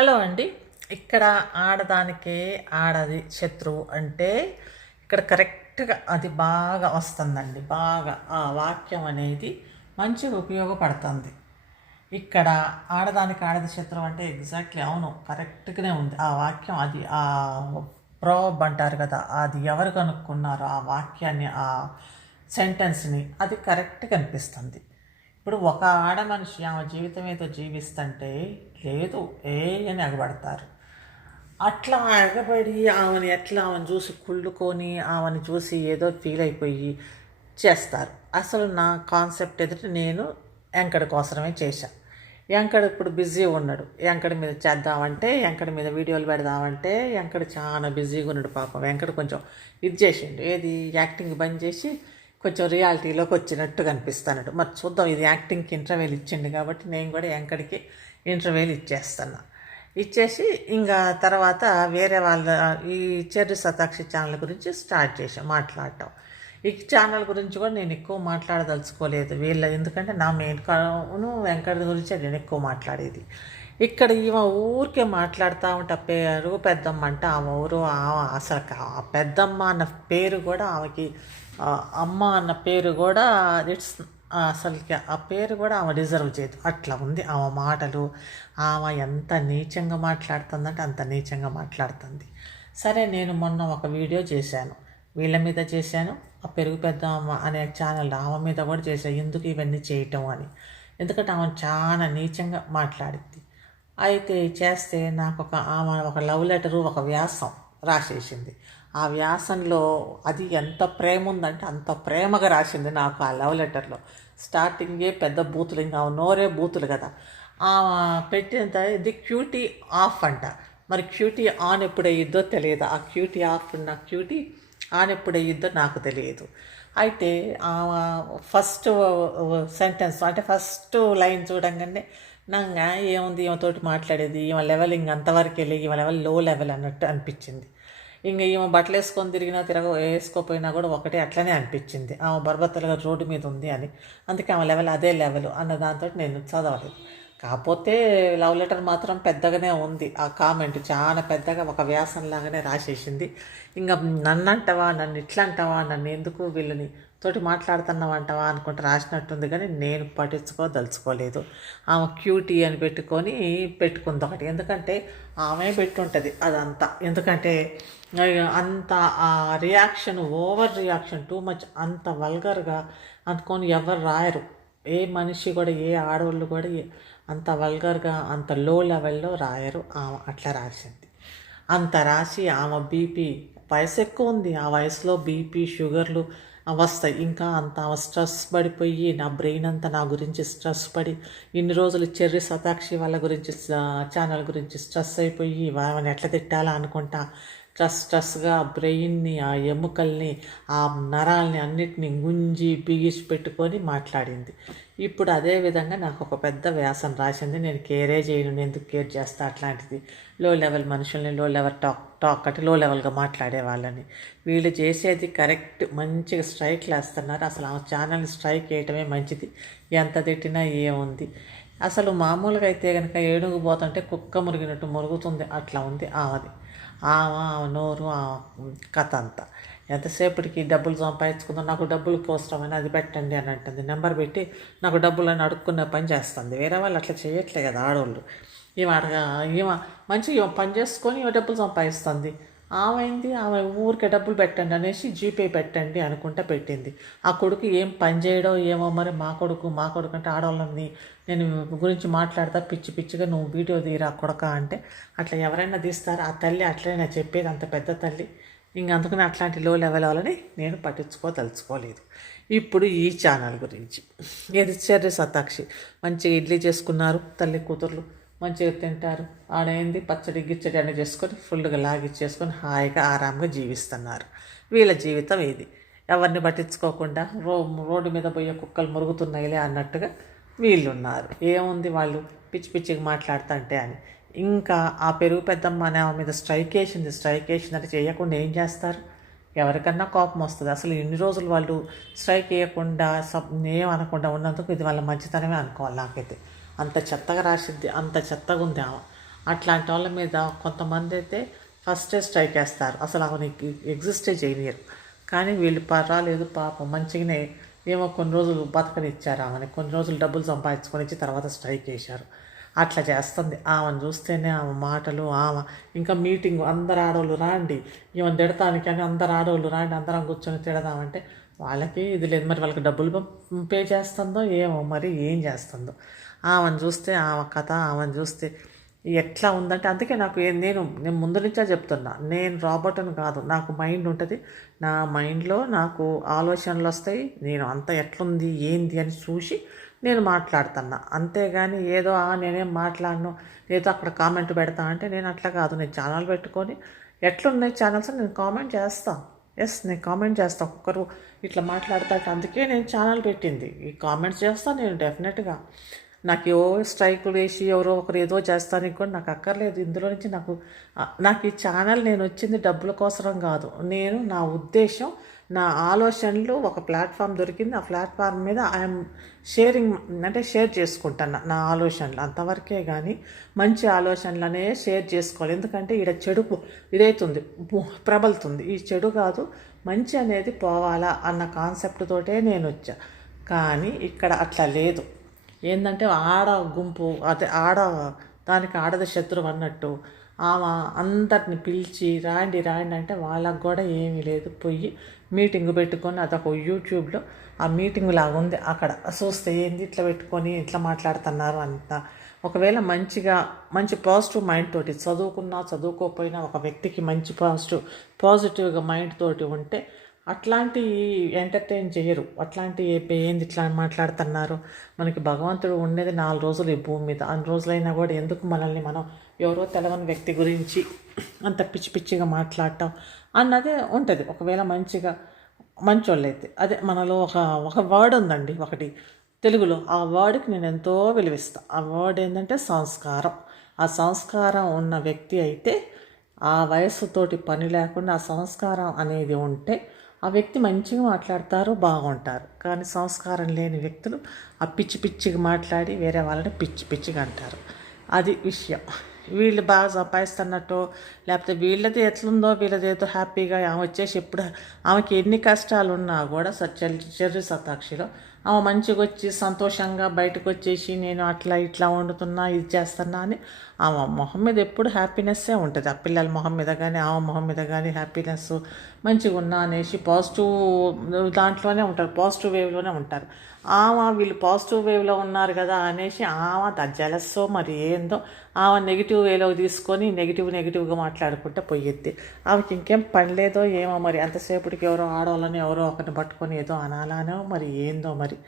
Hello అండి. ఇక్కడ ఆడదానికే ఆడది శత్రువు అంటే ఇక్కడ కరెక్ట్గా అది బాగా వస్తుందండి. బాగా ఆ వాక్యం అనేది మంచిగా ఉపయోగపడుతుంది. ఇక్కడ ఆడదానికి ఆడది శత్రువు అంటే ఎగ్జాక్ట్లీ అవును కరెక్ట్గానే ఉంది. ఆ వాక్యం అది ఆ ప్రోబ్ అంటారు కదా అది ఎవరు కనుక్కున్నారో ఆ వాక్యాన్ని ఆ సెంటెన్స్ని అది కరెక్ట్గా అనిపిస్తుంది. ఇప్పుడు ఒక ఆడ మనిషి ఆమె జీవితం ఏదో జీవిస్తుంటే లేదు ఏ అని ఎగబడతారు. అట్లా ఎగబడి ఆమెను ఎట్లా ఆమెను చూసి కుళ్ళుకొని ఆమెను చూసి ఏదో ఫీల్ అయిపోయి చేస్తారు. అసలు నా కాన్సెప్ట్ ఎదుట నేను వెంకట కోసమే చేశాను ఎంకడ ఇప్పుడు బిజీ ఉన్నాడు. వెంకట మీద చేద్దామంటే వెంకట మీద వీడియోలు పెడదామంటే వెంకట చాలా బిజీగా ఉన్నాడు పాపం. వెంకట కొంచెం ఇది చేసిండు. ఏది? యాక్టింగ్ బంద్ చేసి కొంచెం రియాలిటీలోకి వచ్చినట్టు కనిపిస్తానడు మరి చూద్దాం ఇది యాక్టింగ్కి ఇంటర్వ్యూలు ఇచ్చిండు కాబట్టి నేను కూడా ఎంకడికి ఇంటర్వ్యూలు ఇచ్చేస్తాను ఇచ్చేసి ఇంకా తర్వాత వేరే వాళ్ళ ఈ చెర్రి సతాక్షి ఛానల్ గురించి స్టార్ట్ చేసాం మాట్లాడటం. ఈ ఛానల్ గురించి కూడా నేను ఎక్కువ మాట్లాడదలుచుకోలేదు వీళ్ళ ఎందుకంటే నా మెయిన్ కాను వెంకట గురించి నేను ఎక్కువ మాట్లాడేది. ఇక్కడ ఈమె ఊరికే మాట్లాడుతూ ఉంటే పేరు పెద్దమ్మ అంటే ఆమె ఊరు ఆమె అసలు పెద్దమ్మ అన్న పేరు కూడా ఆమెకి అమ్మ అన్న పేరు కూడా ఇట్స్ అసలుకి ఆ పేరు కూడా ఆమె డిజర్వ్ చేయదు. అట్లా ఉంది. ఆమె మాటలు ఆమె ఎంత నీచంగా మాట్లాడుతుందంటే అంత నీచంగా మాట్లాడుతుంది. సరే నేను మొన్న ఒక వీడియో చేశాను. వీళ్ళ మీద చేశాను. ఆ పెరుగు పెద్ద అమ్మ అనే ఛానల్ ఆమె మీద కూడా చేశాను ఎందుకు ఇవన్నీ చేయటం అని. ఎందుకంటే ఆమె చాలా నీచంగా మాట్లాడింది. అయితే చేస్తే నాకు ఒక ఆమె ఒక లవ్ లెటరు ఒక వ్యాసం రాసేసింది. ఆ వ్యాసంలో అది ఎంత ప్రేమ ఉందంటే అంత ప్రేమగా రాసింది నాకు ఆ లవ్ లెటర్లో. స్టార్టింగే పెద్ద బూతులు ఇంకా నోరే బూతులు కదా. ఆ పెట్టినంత ఇది క్యూటీ ఆఫ్ అంట. మరి క్యూటీ ఆన్ ఎప్పుడయ్యిద్దో తెలియదు? ఆ క్యూటీ ఆఫ్ ఉన్న క్యూటీ ఆన్ ఎప్పుడయ్యిద్దో నాకు తెలియదు. అయితే ఫస్ట్ సెంటెన్స్ అంటే ఫస్ట్ లైన్ చూడంగానే నంగా ఏముంది? ఈమెతోటి మాట్లాడేది? ఈమె లెవెల్ ఇంక అంతవరకు వెళ్ళి ఈమె లెవెల్లో లెవెల్ అన్నట్టు అనిపించింది. ఇంక ఈమె బట్టలు వేసుకొని తిరిగినా తిరగ వేసుకోపోయినా కూడా ఒకటే అట్లనే అనిపించింది. ఆమె బర్బత్తలుగా రోడ్డు మీద ఉంది అని. అందుకే ఆమె లెవెల్ అదే లెవెల్ అన్న దాంతో నేను చదవలేదు. కాకపోతే లవ్ లెటర్ మాత్రం పెద్దగానే ఉంది. ఆ కామెంట్ చాలా పెద్దగా ఒక వ్యాసంలాగానే రాసేసింది. ఇంకా నన్ను అంటావా నన్ను ఇట్లా అంటావా నన్ను ఎందుకు వీళ్ళని తోటి మాట్లాడుతున్నావంటవా అనుకుంటే రాసినట్టుంది కానీ నేను పట్టించుకోదలుచుకోలేదు ఆమె క్యూటీ అని పెట్టుకొని పెట్టుకుంది ఒకటి. ఎందుకంటే ఆమె పెట్టుంటుంది అదంతా. ఎందుకంటే అంత ఆ reaction over reaction too much అంత వల్గర్గా అనుకొని ఎవరు రాయరు. ఏ మనిషి కూడా ఏ ఆడవాళ్ళు కూడా అంత వల్గర్గా అంత లో లెవెల్లో రాయరు. ఆమె అట్లా రాసింది. అంత రాసి ఆమె బీపీ వయసు ఎక్కువ ఉంది. ఆ వయసులో బీపీ షుగర్లు వస్తాయి ఇంకా అంత స్ట్రెస్ పడిపోయి నా బ్రెయిన్ అంతా నా గురించి స్ట్రెస్ పడి ఇన్ని రోజులు చెర్రి సతాక్షి వాళ్ళ గురించి ఛానల్ గురించి స్ట్రెస్ అయిపోయి వాళ్ళని ఎట్లా తిట్టాలా అనుకుంటా? స్ట్రెస్ స్ట్రెస్గా బ్రెయిన్ని ఆ ఎముకల్ని ఆ నరాల్ని అన్నిటిని గుంజి బిగిసి పెట్టుకొని మాట్లాడింది. ఇప్పుడు అదే విధంగా నాకు ఒక పెద్ద వ్యాసం రాసింది. నేను కేరే చేయను ఎందుకు కేర్ చేస్తా అట్లాంటిది. లో లెవెల్ మనుషుల్ని లో లెవెల్ టాక్ టాక్ అంటే లో లెవెల్గా మాట్లాడే వాళ్ళని. వీళ్ళు చేసేది కరెక్ట్ మంచిగా స్ట్రైక్లు వేస్తున్నారు అసలు ఆ ఛానల్ని స్ట్రైక్ వేయటమే మంచిది. ఎంత తిట్టినా ఏముంది అసలు మామూలుగా అయితే కనుక ఏడుగు పోతుంటే కుక్క మురిగినట్టు మురుగుతుంది. అట్లా ఉంది ఆమెది ఆమె నోరు ఆ కథ అంతా. ఎంతసేపటికి డబ్బులు సంపాదించుకుందాం నాకు డబ్బులు అవసరమని అది పెట్టండి అని అంటుంది. నెంబర్ పెట్టి నాకు డబ్బులు అని అడుక్కునే పని చేస్తుంది. వేరే వాళ్ళు అట్లా చేయట్లే కదా ఆడవాళ్ళు ఈమె అడగా ఈమె మంచిగా పని చేసుకొని డబ్బులు సంపాదిస్తుంది. ఆమె ఆమె ఊరికే డబ్బులు పెట్టండి అనేసి జీపే పెట్టండి అనుకుంటా పెట్టింది. ఆ కొడుకు ఏం పని చేయడో ఏమో మరి మా కొడుకు మా కొడుకు అంటే ఆడవాళ్ళని నేను గురించి మాట్లాడతా పిచ్చి పిచ్చిగా నువ్వు వీడియో తీరా కొడక అంటే అట్లా ఎవరైనా తీస్తారా? ఆ తల్లి అట్లనే చెప్పేది అంత పెద్ద తల్లి. ఇంక అందుకని అట్లాంటి లో లెవెల్ వాళ్ళని నేను పట్టించుకోదలుచుకోలేదు ఇప్పుడు ఈ ఛానల్ గురించి. ఏది చెర్రి సతాక్షి? మంచిగా ఇడ్లీ చేసుకున్నారు తల్లి కూతుర్లు. మంచిగా తింటారు. ఆడేంది పచ్చడి గిచ్చడి అన్నీ చేసుకొని ఫుల్గా లాగిచ్చేసుకొని హాయిగా ఆరాంగా జీవిస్తున్నారు. వీళ్ళ జీవితం ఇది. ఎవరిని పట్టించుకోకుండా రో రోడ్డు మీద పోయే కుక్కలు మురుగుతున్నాయిలే అన్నట్టుగా వీళ్ళు ఉన్నారు ఏముంది వాళ్ళు పిచ్చి పిచ్చిగా మాట్లాడుతుంటే అని. ఇంకా ఆ పెరుగు పెద్దమ్మ అనే ఆమె మీద స్ట్రైక్ వేసింది. స్ట్రైక్ వేసిందంటే చేయకుండా ఏం చేస్తారు? ఎవరికన్నా కోపం వస్తుంది. అసలు ఇన్ని రోజులు వాళ్ళు స్ట్రైక్ వేయకుండా సబ్ ఏం అనకుండా ఉన్నందుకు ఇది వాళ్ళ మంచితనమే అనుకోవాలి నాకైతే. అంత చెత్తగా రాసిద్ది అంత చెత్తగా ఉంది ఆమె. అట్లాంటి వాళ్ళ మీద కొంతమంది అయితే ఫస్టే స్ట్రైక్ వేస్తారు. అసలు ఆమె ఎగ్జిస్టే చేయలేరు కానీ వీళ్ళు పర్వాలేదు పాపం. మంచిగానే ఏమో కొన్ని రోజులు బతకనిచ్చారు ఆమెని. కొన్ని రోజులు డబ్బులు సంపాదించుకొని ఇచ్చి తర్వాత స్ట్రైక్ చేశారు అట్లా చేస్తుంది. ఆమెను చూస్తేనే ఆమె మాటలు ఆమె ఇంకా మీటింగ్ అందరు ఆడవాళ్ళు రాండి. ఈమెను తిడతానికి అని అందరు ఆడవాళ్ళు రాండి అందరం కూర్చొని తిడదామంటే వాళ్ళకి ఇది లేదు. మరి వాళ్ళకి డబ్బులు పే చేస్తుందో ఏమో మరి ఏం చేస్తుందో. ఆమెను చూస్తే ఆమె కథ ఆమెను చూస్తే ఎట్లా ఉందంటే అందుకే నాకు నేను నేను ముందు నుంచే చెప్తున్నా. నేను రాబర్ట్ని కాదు. నాకు మైండ్ ఉంటుంది. నా మైండ్లో నాకు ఆలోచనలు వస్తాయి. నేను అంత ఎట్లుంది ఏంది అని చూసి నేను మాట్లాడుతున్నా. అంతేగాని ఏదో నేనేం మాట్లాడను ఏదో అక్కడ కామెంట్ పెడతా అంటే నేను అట్లా కాదు. నేను ఛానల్ పెట్టుకొని ఎట్లున్నాయి ఛానల్స్ నేను కామెంట్ చేస్తాను ఎస్ నేను కామెంట్ చేస్తాను ఒక్కరు ఇట్లా మాట్లాడతా అందుకే నేను ఛానల్ పెట్టింది. ఈ కామెంట్స్ చేస్తాను నేను డెఫినెట్గా. నాకు ఏవో స్ట్రైకులు వేసి ఎవరో ఒకరు ఏదో చేస్తానికి కూడా నాకు అక్కర్లేదు. ఇందులో నుంచి నాకు నాకు ఈ ఛానల్ నేను వచ్చింది డబ్బుల కోసరం కాదు. నేను నా ఉద్దేశం నా ఆలోచనలు ఒక ప్లాట్ఫామ్ దొరికింది. ఆ ప్లాట్ఫామ్ మీద ఐఎమ్ షేరింగ్ అంటే షేర్ చేసుకుంటాను నా ఆలోచనలు. అంతవరకే కానీ మంచి ఆలోచనలనే షేర్ చేసుకోవాలి. ఎందుకంటే ఈడ చెడు ఇదైతుంది ప్రబలుతుంది. ఈ చెడు కాదు మంచి అనేది పోవాలా అన్న కాన్సెప్ట్ తోటే నేను వచ్చా. కానీ ఇక్కడ అట్లా లేదు. ఏంటంటే ఆడ గుంపు అదే ఆడ దానికి ఆడది శత్రువు అన్నట్టు ఆమె అందరిని పిలిచి రాండి రాండి అంటే వాళ్ళకు కూడా ఏమీ లేదు. పోయి మీటింగ్ పెట్టుకొని అదొక యూట్యూబ్లో ఆ మీటింగ్ లాగా ఉంది. అక్కడ చూస్తే ఏంది ఇట్లా పెట్టుకొని ఇట్లా మాట్లాడుతున్నారు అంత. ఒకవేళ మంచిగా మంచి పాజిటివ్ మైండ్ తోటి చదువుకున్నా చదువుకోకపోయినా ఒక వ్యక్తికి మంచి పాజిటివ్ పాజిటివ్గా మైండ్ తోటి ఉంటే అట్లాంటి ఎంటర్టైన్ చేయరు. అట్లాంటి ఏంది ఇట్లా మాట్లాడుతున్నారు? మనకి భగవంతుడు ఉండేది నాలుగు రోజులు ఈ భూమి మీద. అన్ని రోజులైనా కూడా ఎందుకు మనల్ని మనం ఎవరో తెలవని వ్యక్తి గురించి అంత పిచ్చి పిచ్చిగా మాట్లాడటం అన్నదే ఉంటుంది. ఒకవేళ మంచిగా మంచి అయితే. అదే మనలో ఒక ఒక వర్డ్ ఉందండి ఒకటి. తెలుగులో ఆ వర్డ్కి నేను ఎంతో విలువిస్తా. ఆ వర్డ్ ఏంటంటే సంస్కారం. ఆ సంస్కారం ఉన్న వ్యక్తి అయితే ఆ వయస్సుతోటి పని లేకుండా ఆ సంస్కారం అనేది ఉంటే ఆ వ్యక్తి మంచిగా మాట్లాడతారు బాగుంటారు. కానీ సంస్కారం లేని వ్యక్తులు ఆ పిచ్చి పిచ్చిగా మాట్లాడి వేరే వాళ్ళని పిచ్చి పిచ్చిగా అంటారు. అది విషయం. వీళ్ళు బాగా సంపాదిస్తున్నట్టు లేకపోతే వీళ్ళది ఎట్లుందో వీళ్ళది ఏదో హ్యాపీగా ఆమె వచ్చేసి ఎప్పుడు ఆమెకి ఎన్ని కష్టాలు ఉన్నా కూడా సత్య చెర్రి సతాక్షిలో ఆమె మంచిగా వచ్చి సంతోషంగా బయటకు వచ్చేసి నేను అట్లా ఇట్లా వండుతున్నా ఇది చేస్తున్నా అని ఆమె మొహం మీద ఎప్పుడు హ్యాపీనెస్సే ఉంటుంది. ఆ పిల్లల మొహం మీద కానీ ఆమె మొహం మీద కానీ హ్యాపీనెస్ మంచిగా ఉన్నా అనేసి పాజిటివ్ దాంట్లోనే ఉంటారు పాజిటివ్ వేవ్లోనే ఉంటారు. ఆమె వీళ్ళు పాజిటివ్ వేవ్లో ఉన్నారు కదా అనేసి ఆమె జలస్సో మరి ఏందో ఆమె నెగిటివ్ వేలో తీసుకొని నెగిటివ్ నెగిటివ్గా మాట్లాడుకుంటే పోయిద్ది. ఆమెకి ఇంకేం పని లేదో ఏమో మరి. అంతసేపటికి ఎవరో ఆడవాళ్ళని ఎవరో ఒకరిని పట్టుకొని ఏదో అనాలనో మరి ఏందో మరి.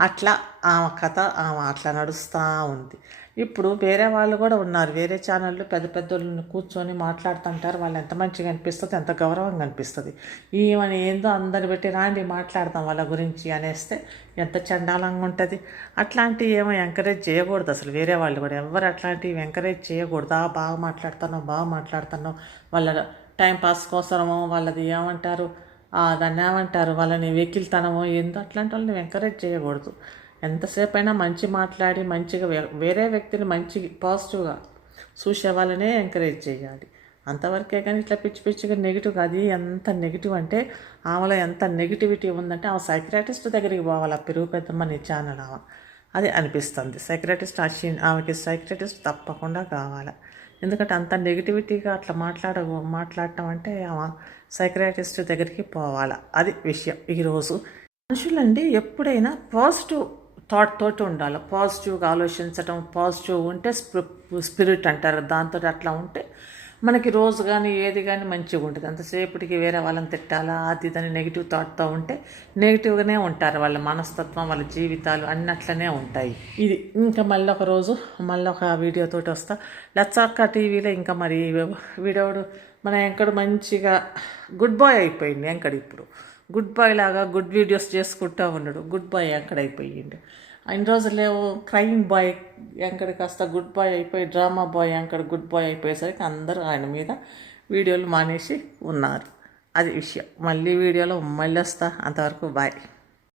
అట్లా ఆమె కథ ఆమె అట్లా నడుస్తూ ఉంది. ఇప్పుడు వేరే వాళ్ళు కూడా ఉన్నారు. వేరే ఛానళ్ళు పెద్ద పెద్ద వాళ్ళని కూర్చొని మాట్లాడుతుంటారు. వాళ్ళు ఎంత మంచిగా అనిపిస్తుంది ఎంత గౌరవంగా అనిపిస్తుంది. ఈమెను ఏందో అందరు పెట్టి రాండి మాట్లాడతాం వాళ్ళ గురించి అనేస్తే ఎంత చండాలంగా ఉంటుంది. అట్లాంటివి ఏమో ఎంకరేజ్ చేయకూడదు అసలు వేరే వాళ్ళు కూడా. ఎవరు అట్లాంటివి ఎంకరేజ్ చేయకూడదు. ఆ బాగా మాట్లాడుతున్నావు బాగా మాట్లాడుతున్నావు వాళ్ళ టైం పాస్ కోసమో వాళ్ళది ఏమంటారు? దాన్ని ఏమంటారు? వాళ్ళని వెకిల్తనము ఏందో అట్లాంటి వాళ్ళని ఎంకరేజ్ చేయకూడదు. ఎంతసేపు అయినా మంచి మాట్లాడి మంచిగా వేరే వ్యక్తిని మంచి పాజిటివ్గా చూసే వాళ్ళనే ఎంకరేజ్ చేయాలి. అంతవరకే కానీ ఇట్లా పిచ్చి పిచ్చిగా నెగిటివ్ అది ఎంత నెగిటివ్ అంటే ఆమెలో ఎంత నెగిటివిటీ ఉందంటే ఆమె సైక్రాటిస్ట్ దగ్గరికి పోవాలి ఆ పెరుగు పెద్దమ్మని ఛానల్ ఆమె అది అనిపిస్తుంది. సైక్రటిస్ట్ అశ్విన్ ఆమెకి సైక్రటిస్ట్ తప్పకుండా కావాలి. ఎందుకంటే అంత నెగిటివిటీగా అట్లా మాట్లాడ మాట్లాడటం అంటే సైక్రాటిస్ట్ దగ్గరికి పోవాలి. అది విషయం. ఈరోజు మనుషులండి ఎప్పుడైనా పాజిటివ్ థాట్ తోటి ఉండాలి. పాజిటివ్గా ఆలోచించడం పాజిటివ్ ఉంటే స్పి- స్పిరిట్ అంటారు. దాంతో అట్లా ఉంటే మనకి రోజు కానీ ఏది కానీ మంచిగా ఉంటుంది. అంతసేపటికి వేరే వాళ్ళని తిట్టాలా అది ఇదని నెగిటివ్ థాట్తో ఉంటే నెగిటివ్గానే ఉంటారు వాళ్ళ మనస్తత్వం వాళ్ళ జీవితాలు అన్నీ అట్లనే ఉంటాయి. ఇది ఇంకా మళ్ళీ ఒక రోజు మళ్ళీ ఒక వీడియోతోటి వస్తా. లచ్చాక్క టీవీలో ఇంకా మరి వీడియోడు మన ఎంకడు మంచిగా గుడ్ బాయ్ అయిపోయింది ఎంకడు ఇప్పుడు. గుడ్ బాయ్ లాగా గుడ్ వీడియోస్ చేసుకుంటూ ఉన్నాడు. గుడ్ బాయ్ ఎక్కడైపోయిండు ఇన్ని రోజులేమో క్రైమ్ బాయ్ ఎంకడ కాస్త గుడ్ బాయ్ అయిపోయి డ్రామా బాయ్ ఎంకడ గుడ్ బాయ్ అయిపోయేసరికి అందరూ ఆయన మీద వీడియోలు మానేసి ఉన్నారు. అది విషయం. మళ్ళీ వీడియోలో మళ్ళీ వస్తా. అంతవరకు బాయ్.